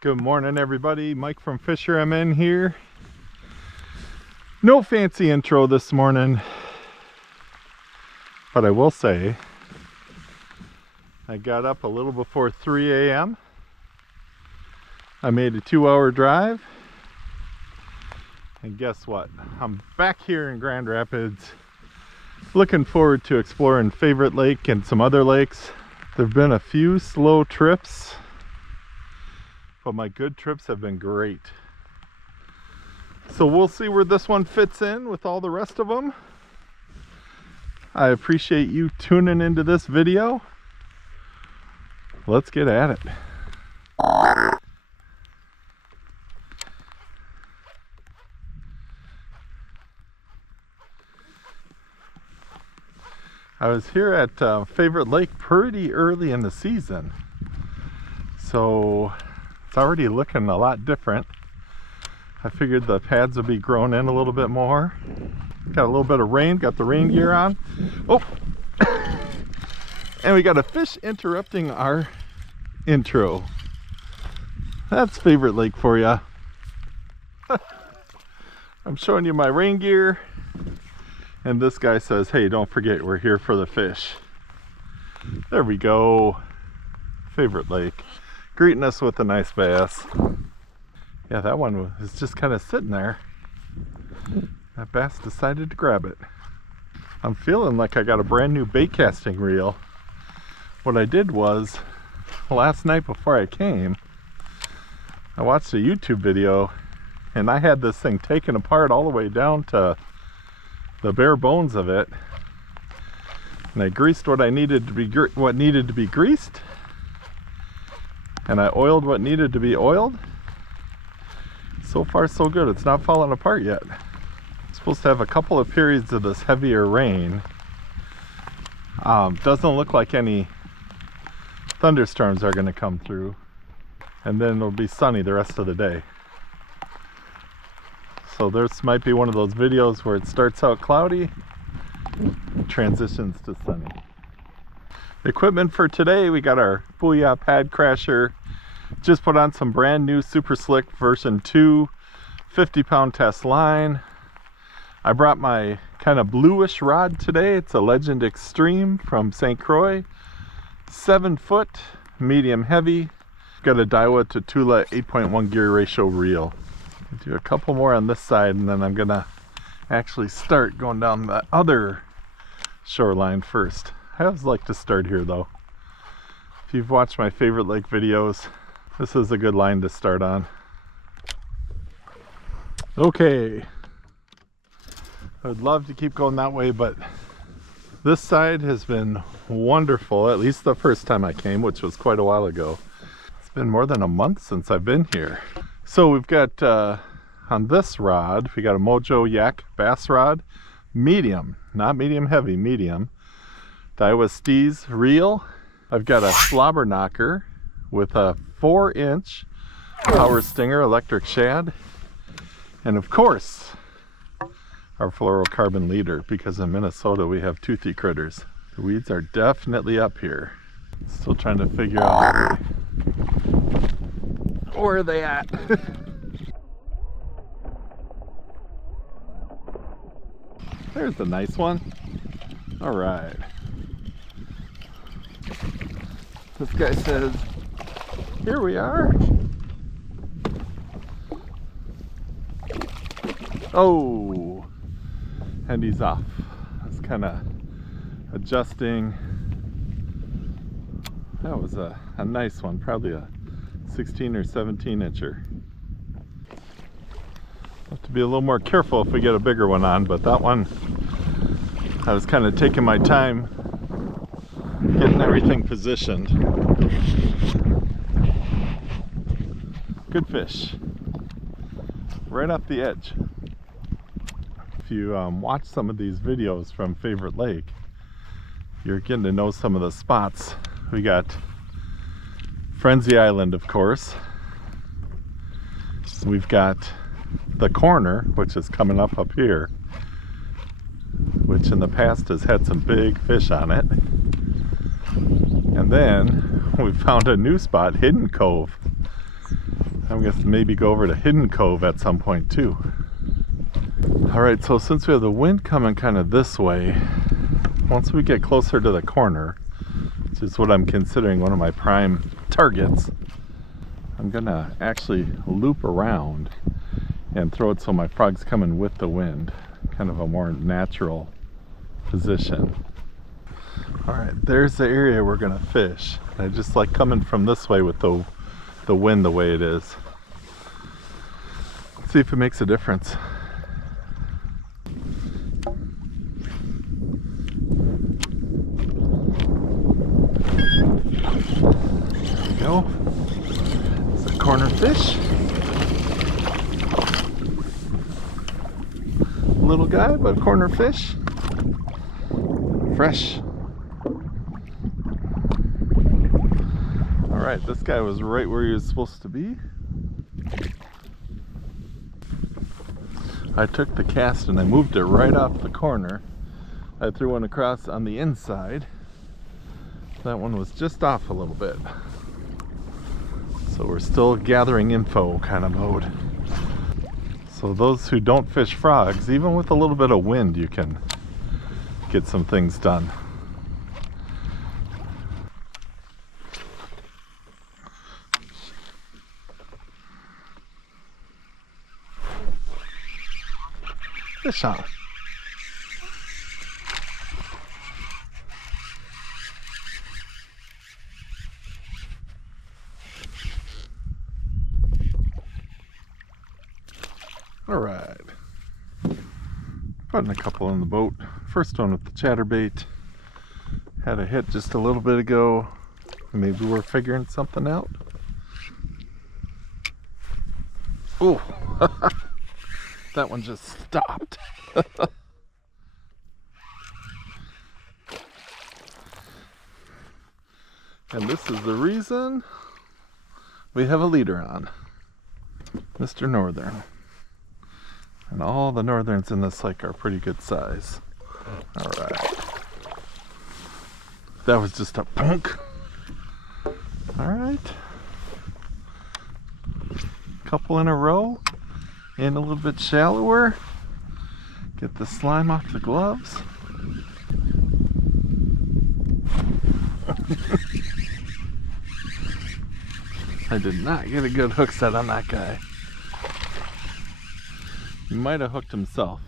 Good morning, everybody. Mike from FisherMN here. No fancy intro this morning, but I will say I got up a little before 3 a.m. I made a 2-hour drive, and guess what? I'm back here in Grand Rapids, looking forward to exploring Favorite Lake and some other lakes. There have been a few slow trips, but my good trips have been great. So we'll see where this one fits in with all the rest of them. I appreciate you tuning into this video. Let's get at it. I was here at Favorite Lake pretty early in the season, so it's already looking a lot different. I figured the pads would be grown in a little bit more. Got a little bit of rain, got the rain gear on. Oh, and we got a fish interrupting our intro. That's Favorite Lake for you. I'm showing you my rain gear, and this guy says, hey, don't forget we're here for the fish. There we go. Favorite Lake, greeting us with a nice bass. Yeah, that one was just kind of sitting there. That bass decided to grab it. I'm feeling like I got a brand new bait casting reel. What I did was, last night before I came, I watched a YouTube video, and I had this thing taken apart all the way down to the bare bones of it, and I greased what needed to be greased, and I oiled what needed to be oiled. So far so good. It's not falling apart yet. I'm supposed to have a couple of periods of this heavier rain. Doesn't look like any thunderstorms are going to come through, and then it'll be sunny the rest of the day. So this might be one of those videos where it starts out cloudy, transitions to sunny. Equipment for today, we got our Booyah Pad Crasher. Just put on some brand new Super Slick version 2 50-pound test line. I brought my kind of bluish rod today. It's a Legend Extreme from St. Croix. 7 foot, medium heavy. Got a Daiwa to Tula 8.1 gear ratio reel. I'll do a couple more on this side, and then I'm gonna actually start going down the other shoreline first. I always like to start here though. If you've watched my Favorite Lake videos, this is a good line to start on. Okay. I would love to keep going that way, but this side has been wonderful, at least the first time I came, which was quite a while ago. It's been more than a month since I've been here. So we've got, on this rod, we got a Mojo Yak bass rod, medium, not medium heavy, medium. Daiwa Steez reel. I've got a slobber knocker with a 4-inch Power Stinger electric shad, and of course our fluorocarbon leader, because in Minnesota we have toothy critters. The weeds are definitely up here. Still trying to figure out where are they at. There's a nice one. All right, this guy says, here we are. Oh, and he's off. It's kind of adjusting. That was a nice one, probably a 16 or 17 incher. Have to be a little more careful if we get a bigger one on, but that one, I was kind of taking my time getting everything positioned. Good fish. Right off the edge. If you watch some of these videos from Favorite Lake, you're getting to know some of the spots. We got Frenzy Island, of course. We've got the corner, which is coming up here, which in the past has had some big fish on it. And then we found a new spot, Hidden Cove. I'm gonna maybe go over to Hidden Cove at some point too. All right, so since we have the wind coming kind of this way, once we get closer to the corner, which is what I'm considering one of my prime targets, I'm gonna actually loop around and throw it so my frog's coming with the wind, kind of a more natural position. All right, there's the area we're gonna fish. I just like coming from this way with the wind the way it is. Let's see if it makes a difference. There we go. It's a corner fish. Little guy, but a corner fish. Fresh. Alright, this guy was right where he was supposed to be. I took the cast and I moved it right off the corner. I threw one across on the inside. That one was just off a little bit. So we're still gathering info kind of mode. So those who don't fish frogs, even with a little bit of wind, you can get some things done. Fish on. All right, putting a couple in the boat. First one with the chatterbait. Had a hit just a little bit ago. Maybe we're figuring something out. Oh, that one just stopped. And this is the reason we have a leader on, Mr. Northern. And all the northerns in this lake are pretty good size. All right. That was just a punk. All right. Couple in a row and a little bit shallower. Get the slime off the gloves. I did not get a good hook set on that guy. He might have hooked himself.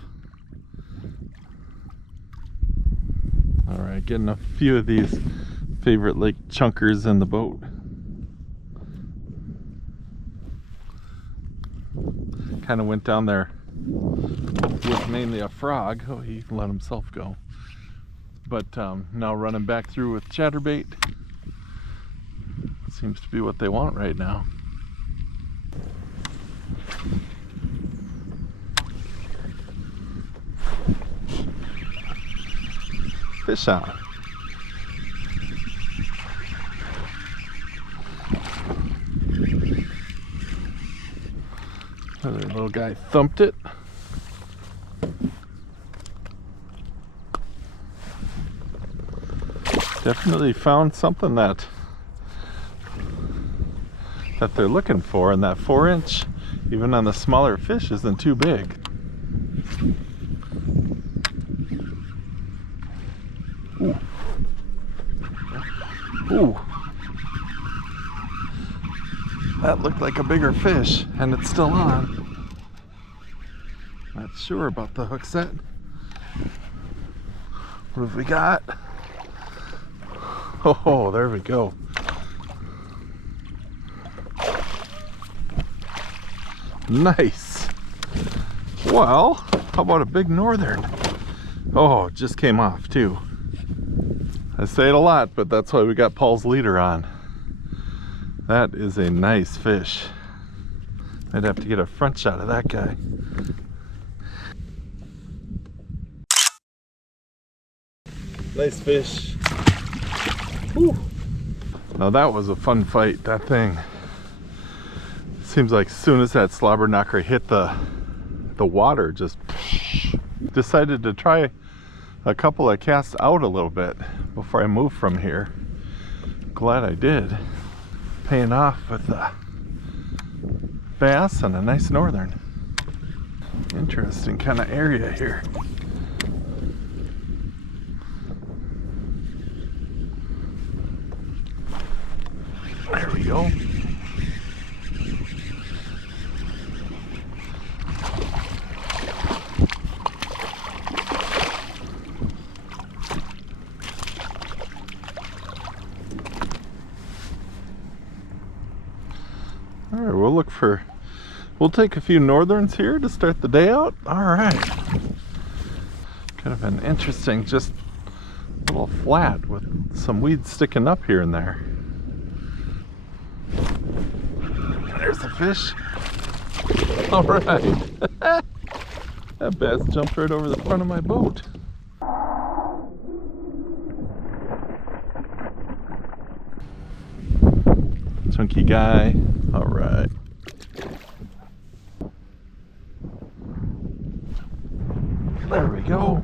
Alright, getting a few of these favorite lake chunkers in the boat. Kind of went down there with mainly a frog. Oh, he let himself go. But now running back through with chatterbait. Seems to be what they want right now. Fish on. Another little guy thumped it. Definitely found something that they're looking for, and that 4-inch, even on the smaller fish, isn't too big. Ooh. Ooh. That looked like a bigger fish, and it's still on. Not sure about the hook set. What have we got? Oh, there we go. Nice. Well, how about a big northern? Oh, it just came off too. I say it a lot, but that's why we got Paul's leader on. That is a nice fish. I'd have to get a front shot of that guy. Nice fish. Whew. Now that was a fun fight, that thing. Seems like as soon as that slobber knocker hit the the water just decided to try a couple of casts out a little bit before I moved from here. Glad I did. Paying off with a bass and a nice northern. Interesting kind of area here. There we go. All right, we'll take a few northerns here to start the day out. All right. Kind of an interesting, just a little flat with some weeds sticking up here and there. There's the fish. All right. That bass jumped right over the front of my boat. Chunky guy. All right. There we go.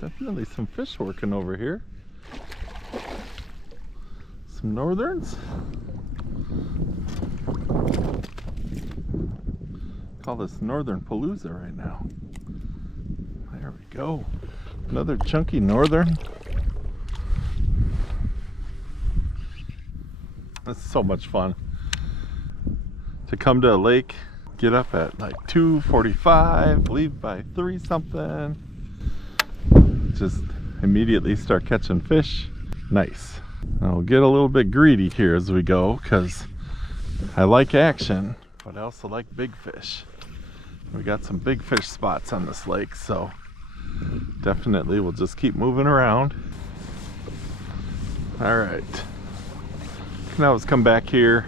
Definitely some fish working over here. Some northerns. Call this Northern Palooza right now. There we go. Another chunky northern. It's so much fun to come to a lake, get up at like 2:45, leave by 3 something, just immediately start catching fish. Nice. I'll get a little bit greedy here as we go because I like action, but I also like big fish. We got some big fish spots on this lake, so definitely we'll just keep moving around. All right. Can always come back here.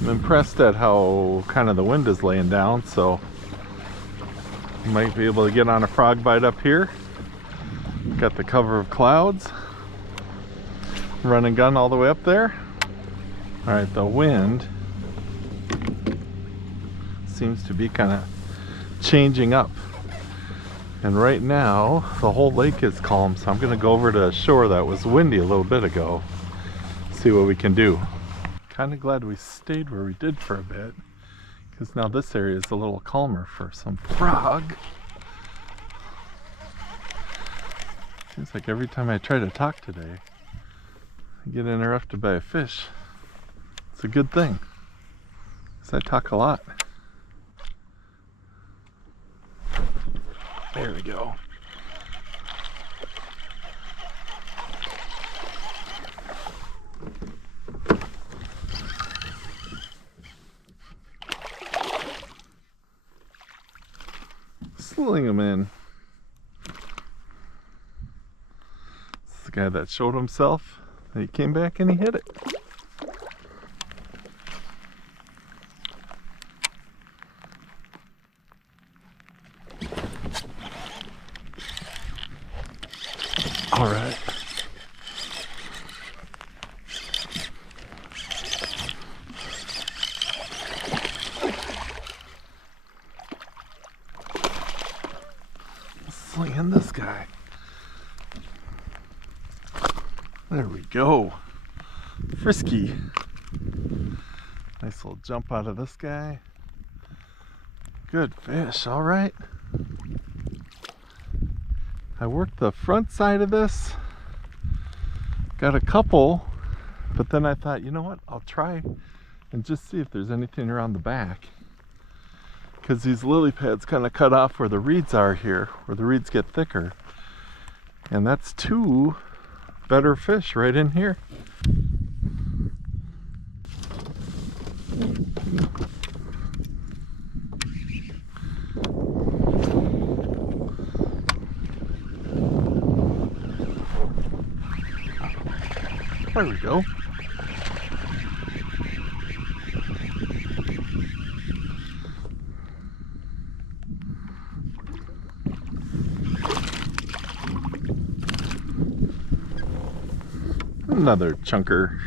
I'm impressed at how kind of the wind is laying down, so might be able to get on a frog bite up here. Got the cover of clouds. Run and gun all the way up there. All right, the wind seems to be kind of changing up. And right now, the whole lake is calm, so I'm gonna go over to a shore that was windy a little bit ago. See what we can do. Kind of glad we stayed where we did for a bit, because now this area is a little calmer for some frog. Seems like every time I try to talk today, I get interrupted by a fish. It's a good thing, because I talk a lot. There we go. Sling him in. This is the guy that showed himself. And he came back and he hit it. All right. Slinging this guy. There we go. Frisky. Nice little jump out of this guy. Good fish, all right. I worked the front side of this. Got a couple, but then I thought, you know what? I'll try and just see if there's anything around the back. Because these lily pads kind of cut off where the reeds are here, where the reeds get thicker. And that's 2 better fish right in here. There we go. Another chunker.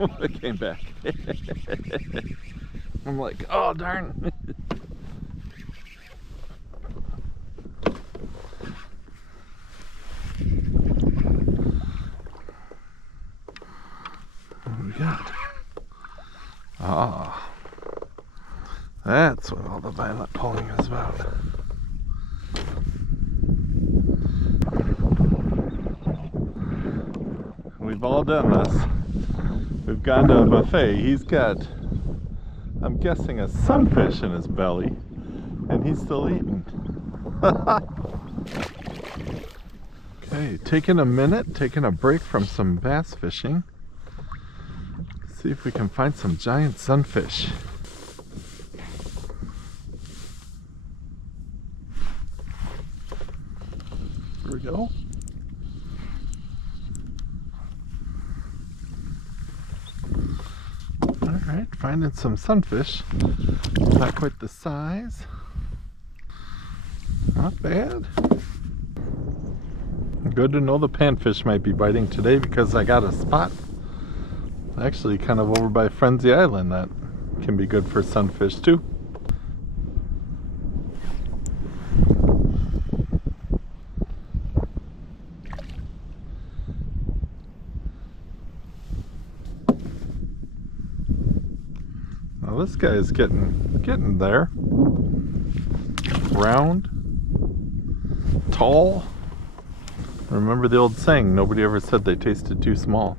It came back. I'm like, oh darn. What do we got? Ah, that's what all the violent pulling is about. We've all done this. We've gone to a buffet. He's got, I'm guessing, a sunfish in his belly, and he's still eating. Okay, taking a minute, taking a break from some bass fishing. See if we can find some giant sunfish. Here we go. Alright, finding some sunfish. Not quite the size. Not bad. Good to know the panfish might be biting today because I got a spot actually kind of over by Frenzy Island that can be good for sunfish too. Now this guy is getting there. Round, tall. Remember the old saying, nobody ever said they tasted too small.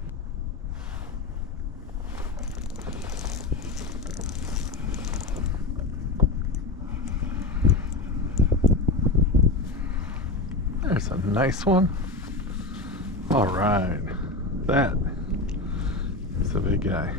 There's a nice one. All right, that is a big guy.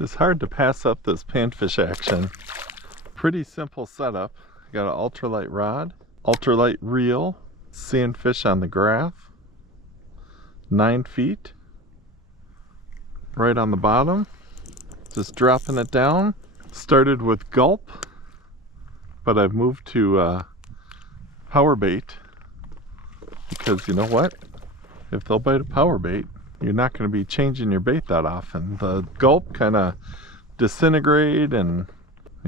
It's hard to pass up this panfish action. Pretty simple setup. Got an ultralight rod, ultralight reel, seeing fish on the graph, 9 feet, right on the bottom. Just dropping it down. Started with gulp, but I've moved to power bait because you know what? If they'll bite a power bait, you're not going to be changing your bait that often. The gulp kind of disintegrate and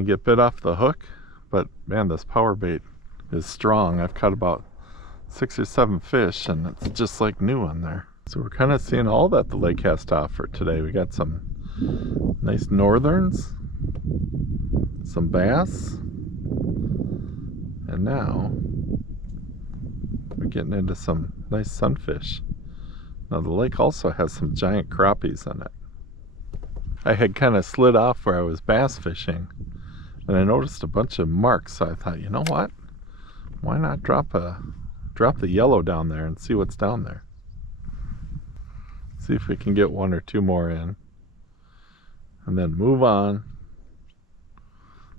get bit off the hook, but man, this power bait is strong. I've caught about 6 or 7 fish and it's just like new on there. So we're kind of seeing all that the lake has to offer today. We got some nice northerns, some bass, and now we're getting into some nice sunfish. Now the lake also has some giant crappies in it. I had kind of slid off where I was bass fishing and I noticed a bunch of marks, so I thought, you know what? Why not drop the yellow down there and see what's down there. See if we can get 1 or 2 more in. And then move on.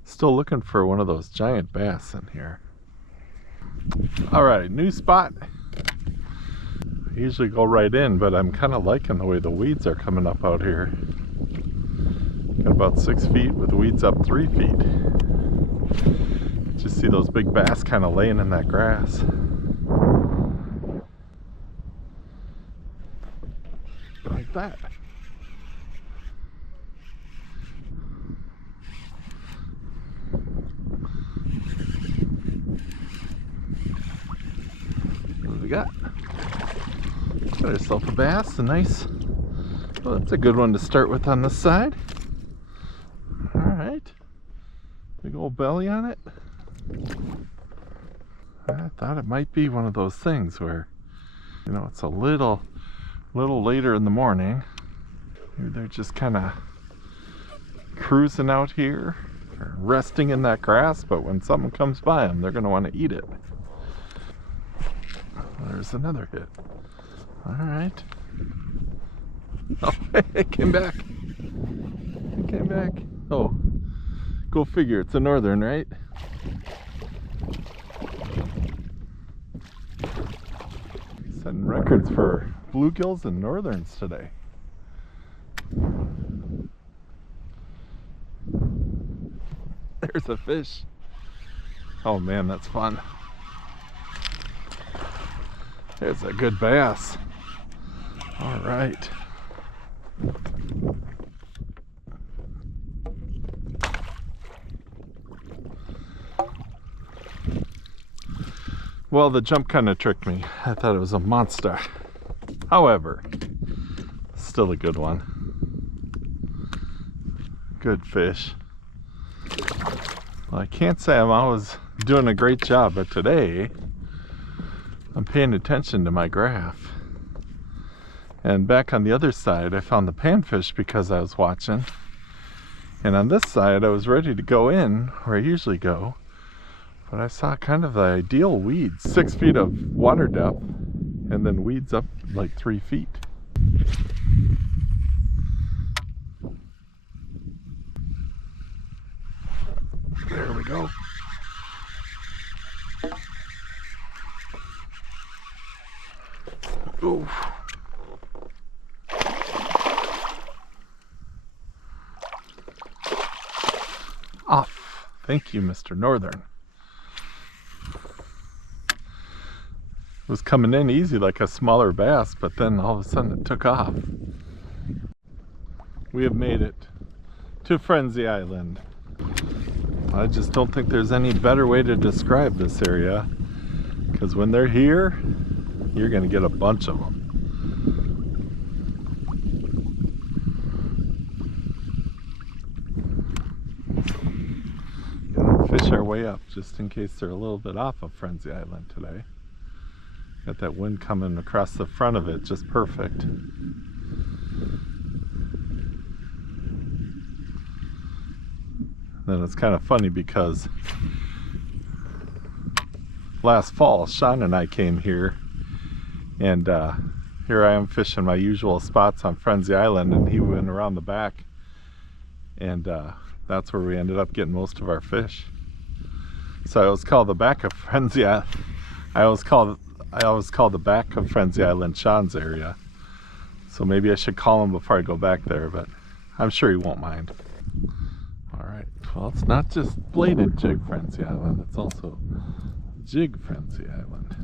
Still looking for one of those giant bass in here. Alright, new spot. I usually go right in, but I'm kind of liking the way the weeds are coming up out here. Got about 6 feet with weeds up 3 feet. Just see those big bass kind of laying in that grass. Like that. What do we got? Got ourselves a bass, a nice, well, that's a good one to start with on this side. Alright, big old belly on it. I thought it might be one of those things where, you know, it's a little later in the morning. Maybe they're just kind of cruising out here, or resting in that grass, but when something comes by them, they're going to want to eat it. There's another hit. Alright. Oh, it came back. It came back. Oh, go figure. It's a northern, right? Setting records for bluegills and northerns today. There's a fish. Oh man, that's fun. There's a good bass. All right. Well, the jump kind of tricked me. I thought it was a monster. However, still a good one. Good fish. Well, I can't say I'm always doing a great job, but today I'm paying attention to my graph. And back on the other side, I found the panfish because I was watching. And on this side, I was ready to go in where I usually go. But I saw kind of the ideal weeds. 6 feet of water depth, and then weeds up like 3 feet. There we go. Ooh. Off. Thank you, Mr. Northern. It was coming in easy like a smaller bass, but then all of a sudden it took off. We have made it to Frenzy Island. I just don't think there's any better way to describe this area, because when they're here, you're going to get a bunch of them. Gonna fish our way up just in case they're a little bit off of Frenzy Island today. Got that wind coming across the front of it, just perfect. Then it's kind of funny because last fall, Sean and I came here, and here I am fishing my usual spots on Frenzy Island, and he went around the back, and that's where we ended up getting most of our fish. So I always call the back of Frenzy Island, I always call the back of Frenzy Island Sean's area. So maybe I should call him before I go back there, but I'm sure he won't mind. All right, well, it's not just bladed jig Frenzy Island, it's also jig Frenzy Island.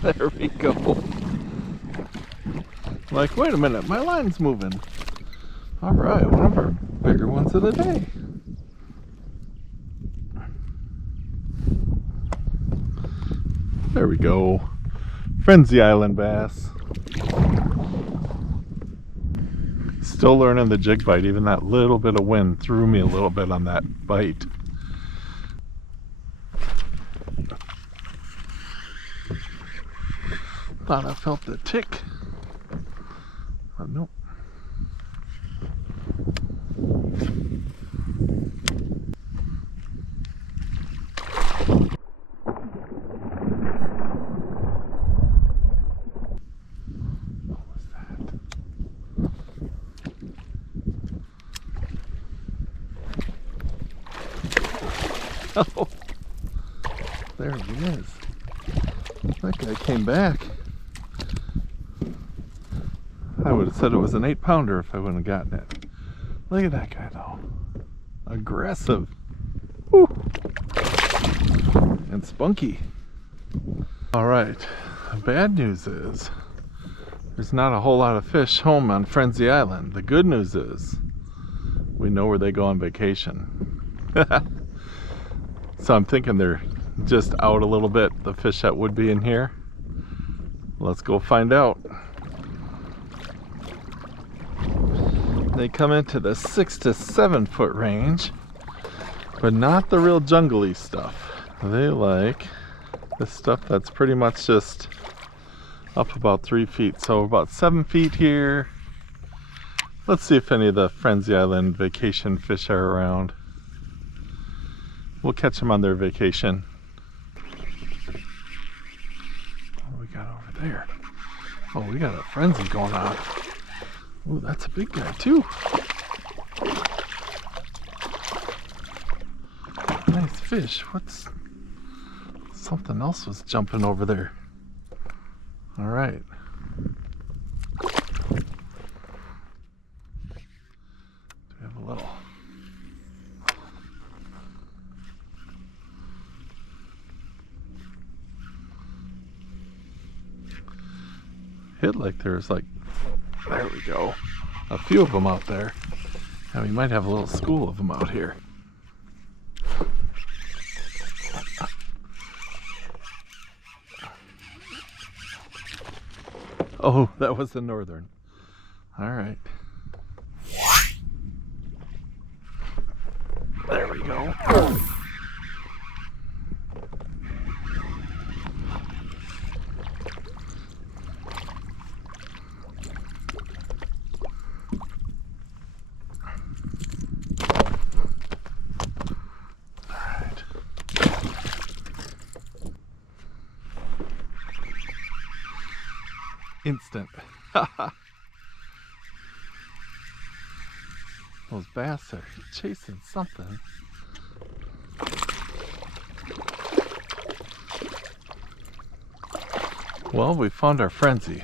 There we go. Like, wait a minute, my line's moving. All right, one of our bigger ones of the day. There we go. Frenzy Island bass. Still learning the jig bite. Even that little bit of wind threw me a little bit on that bite. Thought I felt the tick. But nope. What was that? Oh, there he is. That guy came back. I would have said it was an 8-pounder if I wouldn't have gotten it. Look at that guy though. Aggressive. Woo. And spunky. Alright, the bad news is there's not a whole lot of fish home on Frenzy Island. The good news is we know where they go on vacation. So I'm thinking they're just out a little bit, the fish that would be in here. Let's go find out. They come into the 6 to 7 foot range, but not the real jungly stuff. They like the stuff that's pretty much just Up about 3 feet, so about 7 feet here. Let's see if any of the Frenzy Island vacation fish are around. We'll catch them on their vacation. What do we got over there? Oh, we got a frenzy going on. Oh, that's a big guy too. Nice fish. What's... Something else was jumping over there. All right. Do we have a little... Hit like there's like... There we go. A few of them out there. And we might have a little school of them out here. Oh, that was the northern. All right. There we go. Instant. Those bass are chasing something. Well, we found our frenzy.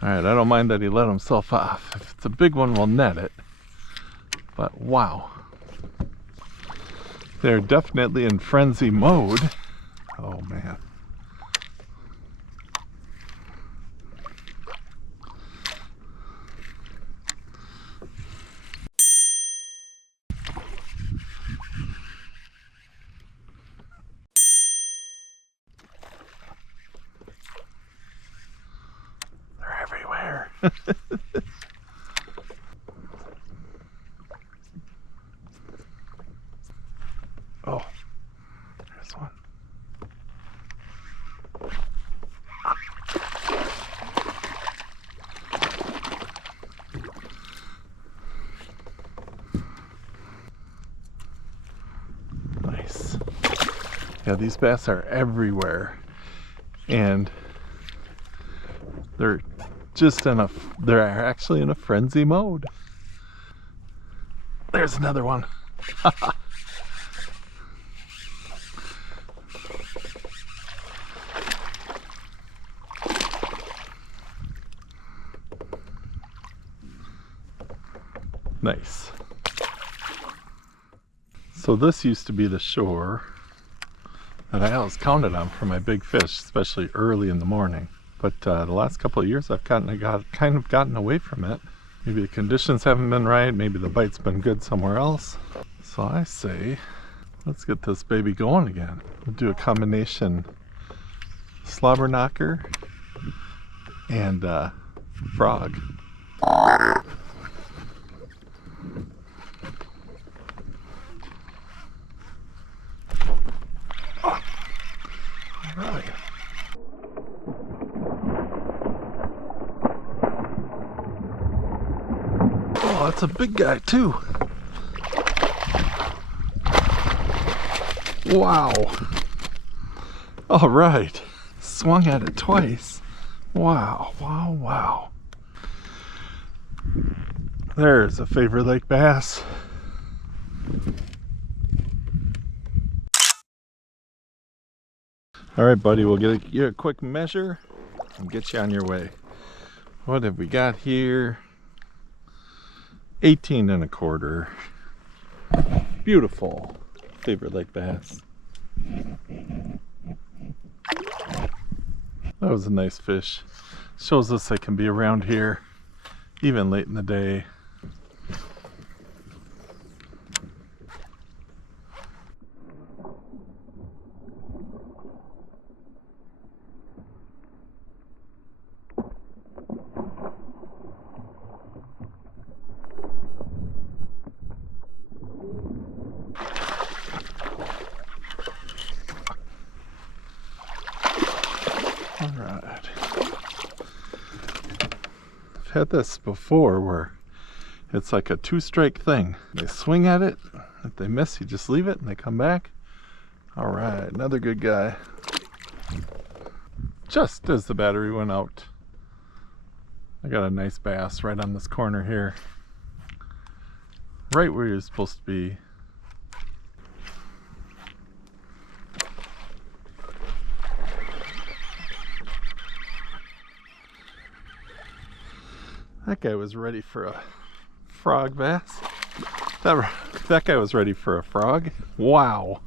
Alright, I don't mind that he let himself off. If it's a big one, we'll net it. But wow. They're definitely in frenzy mode. Oh man. Oh, there's one. Nice. Yeah, these bass are everywhere, and they're just in a, they're actually in a frenzy mode. There's another one. Nice. So this used to be the shore that I always counted on for my big fish, especially early in the morning. But the last couple of years I've kind of gotten away from it. Maybe the conditions haven't been right, maybe the bite's been good somewhere else. So I say, let's get this baby going again. We'll do a combination slobber knocker and frog. All right. Oh, that's a big guy too. Wow. All right. Swung at it twice. Wow, wow, wow. There's a favorite lake bass. All right, buddy, we'll get you a quick measure and get you on your way. What have we got here? 18 1/4. Beautiful favorite lake bass. That was a nice fish. Shows us they can be around here even late in the day. All right. had this before where it's like a two-strike thing. They swing at it. If they miss, you just leave it and they come back. All right, another good guy. Just as the battery went out, I got a nice bass right on this corner here. Right where you're supposed to be. That guy was ready for a frog bass. That guy was ready for a frog. Wow.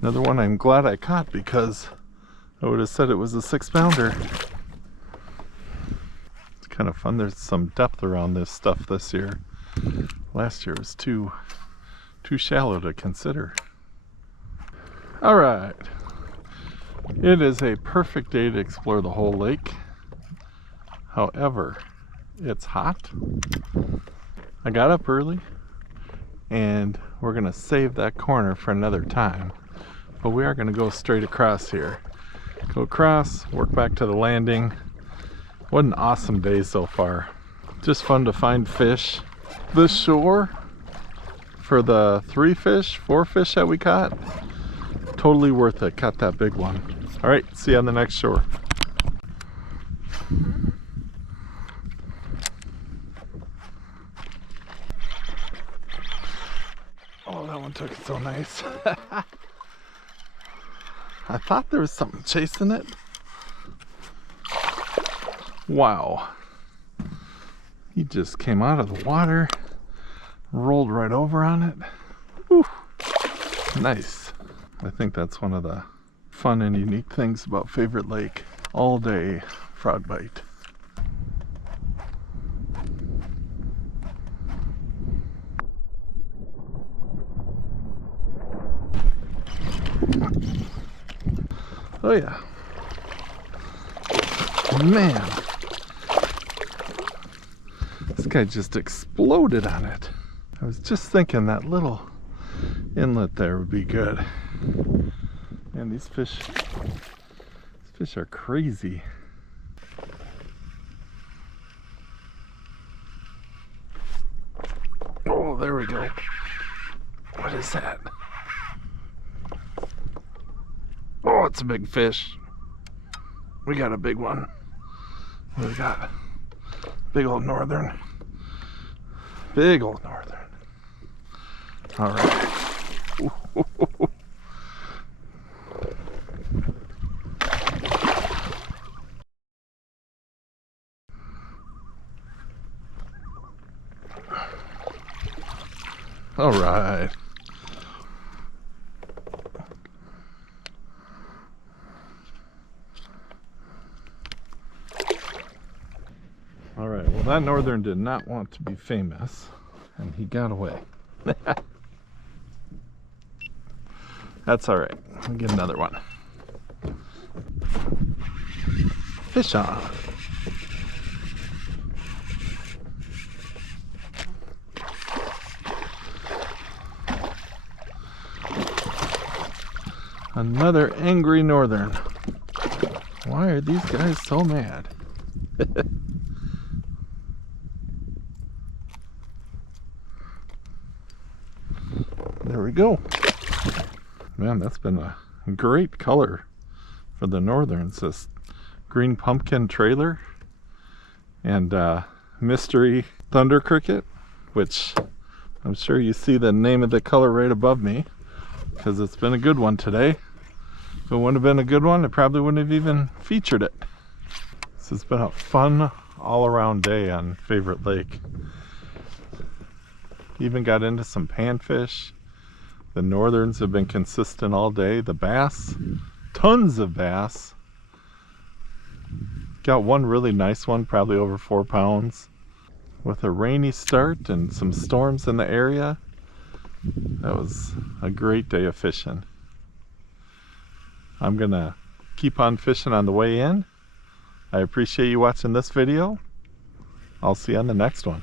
Another one I'm glad I caught because I would have said it was a 6-pounder. It's kind of fun. There's some depth around this stuff this year. Last year was too shallow to consider. All right. It is a perfect day to explore the whole lake. However, it's hot. I got up early and we're gonna save that corner for another time. But we are gonna go straight across here. Go across, work back to the landing. What an awesome day so far. Just fun to find fish. This shore, for the 3 fish, 4 fish that we caught, totally worth it. Caught that big one. All right, see you on the next shore. Oh, that one took it so nice. I thought there was something chasing it. Wow. He just came out of the water, rolled right over on it. Whew. Nice. I think that's one of the fun and unique things about Favorite Lake. All day frog bite. Oh yeah. Man. This guy just exploded on it. I was just thinking that little inlet there would be good. And these fish are crazy. Oh, there we go. What is that? Oh, it's a big fish. We got a big one. We got big old northern. Big old northern. All right. All right. All right, well that northern did not want to be famous and he got away. That's all right, I'll get another one. Fish on. Another angry northern. Why are these guys so mad? There we go. Man, that's been a great color for the northerns. This green pumpkin trailer and mystery thunder cricket, which I'm sure you see the name of the color right above me because it's been a good one today. If it wouldn't have been a good one, I probably wouldn't have even featured it. This has been a fun all-around day on Favorite Lake. Even got into some panfish. The northerns have been consistent all day. The bass, tons of bass. Got one really nice one, probably over 4 pounds. With a rainy start and some storms in the area, that was a great day of fishing. I'm gonna keep on fishing on the way in. I appreciate you watching this video. I'll see you on the next one.